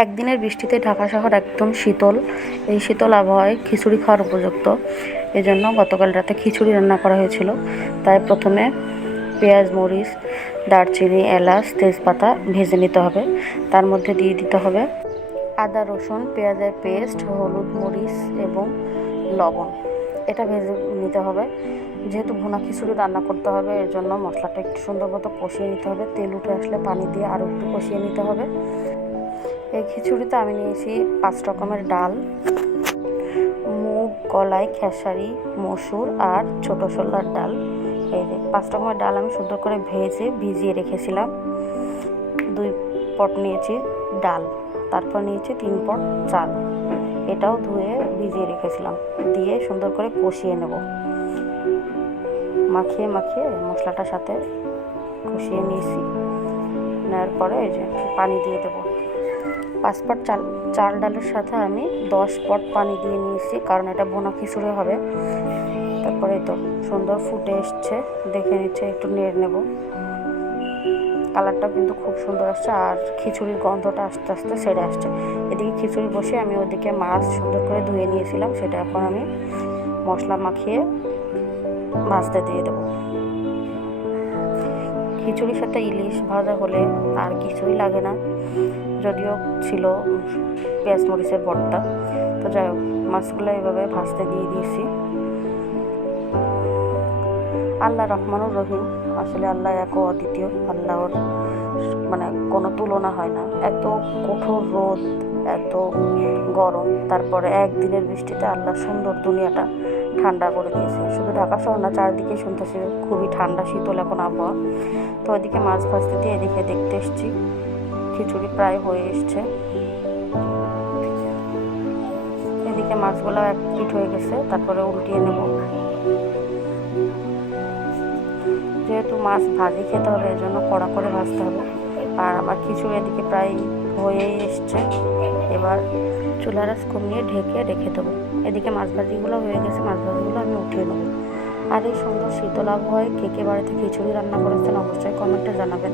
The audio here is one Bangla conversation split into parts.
একদিনের বৃষ্টিতে ঢাকা শহর একদম শীতল। এই শীতল আবহাওয়ায় খিচুড়ি খাওয়ার উপযুক্ত। এজন্য গতকাল রাতে খিচুড়ি রান্না করা হয়েছিল। তাই প্রথমে পেঁয়াজ, মরিচ, দারচিনি, এলাচ, তেজপাতা ভেজে নিতে হবে। তার মধ্যে দিয়ে দিতে হবে আদা, রসুন, পেঁয়াজের পেস্ট, হলুদ, মরিচ এবং লবণ। এটা ভেজে নিতে হবে। যেহেতু ভুনা খিচুড়ি রান্না করতে হবে, এর জন্য মশলাটা একটু সুন্দর মতো কষিয়ে নিতে হবে। তেল উঠে আসলে পানি দিয়ে আরও একটু কষিয়ে নিতে হবে। এই খিচুড়িতে আমি নিয়েছি 5 রকমের ডাল, মুগ, কলাই, খেসারি, মসুর আর ছোট ছোলার ডাল। এই যে 5 রকমের ডাল আমি সুন্দর করে ভিজিয়ে রেখেছিলাম। 2 পট নিয়েছি ডাল, তারপর নিয়েছি 3 পট চাল, এটাও ধুয়ে ভিজিয়ে রেখেছিলাম। দিয়ে সুন্দর করে কষিয়ে নেব। মাখিয়ে মশলাটার সাথে কষিয়ে নিয়েছি। নেওয়ার পরে এই যে পানি দিয়ে দেবো। 5 পট চাল ডালের সাথে আমি 10 পট পানি দিয়ে নিয়েছি, কারণ এটা ভুনা খিচুড়ি হবে। তারপরে তো সুন্দর ফুটে এসছে, দেখে নিচ্ছে, একটু নেড়ে নেব। কালারটা কিন্তু খুব সুন্দর আসছে আর খিচুড়ির গন্ধটা আস্তে আস্তে ছেড়ে আসছে। এদিকে খিচুড়ি বসে আমি ওদিকে মাছ সুন্দর করে ধুয়ে নিয়েছিলাম, সেটা এখন আমি মশলা মাখিয়ে ভাজতে দিয়ে দেবো। খিচুড়ির সাথে ইলিশ ভাজা হলে আর কিছুই লাগে না, যদিও ছিল পেঁয়াজ মরিচের ভর্তা। তো যাই হোক, মাছগুলো এইভাবে ভাজতে দিয়ে দিয়েছি। আল্লাহ রহমানুর রহিম, আসলে আল্লাহ এক অদ্বিতীয়। আল্লাহর মানে কোনো তুলনা হয় না। এত কঠোর রোদ, এত গরম, তারপরে একদিনের বৃষ্টিতে আল্লাহ সুন্দর দুনিয়াটা ঠান্ডা করে দিয়েছে। শুধু ঢাকা শহর না, চারদিকে শুনতেছি খুবই ঠান্ডা শীতল এখন আবহাওয়া। তো ওইদিকে মাছ ভাজতে দিয়ে এদিকে দেখতে এসছি খিচুড়ি প্রায় হয়ে এসছে। এদিকে মাছগুলো এক পিঠ হয়ে গেছে, তারপরে উল্টিয়ে নেব। যেহেতু মাছ ভাজি খেতে হবে, এর জন্য কড়া করে ভাজতে হবে। আর আমার খিচুড়ি এদিকে প্রায় হয়েই এসছে। এবার চুলার আঁচ কমিয়ে ঢেকে রেখে দেবো। এদিকে মাছ ভাজিগুলো হয়ে গেছে, মাছ ভাজিগুলো আমি উঠিয়ে নেবো। আর এই সুন্দর শীতল আবহাওয়ায় কে বাড়িতে খিচুড়ি রান্না করেছেন অবশ্যই কমেন্টে জানাবেন।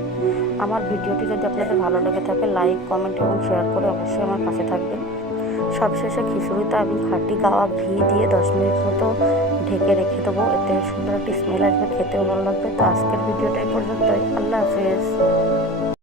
আমার ভিডিওটি যদি আপনাদের ভালো লেগে থাকে, লাইক, কমেন্ট এবং শেয়ার করে অবশ্যই আমার পাশে থাকবেন। সবশেষে খিচুড়িতে আমি খাঁটি গাওয়া ঘি দিয়ে 10 মিনিট মতো ঢেকে রেখে দেবো। এতে সুন্দর একটি স্মেল আসবে, খেতেও ভালো লাগবে। তো আজকের ভিডিওটা এই পর্যন্তই। আল্লাহ হাফেজ।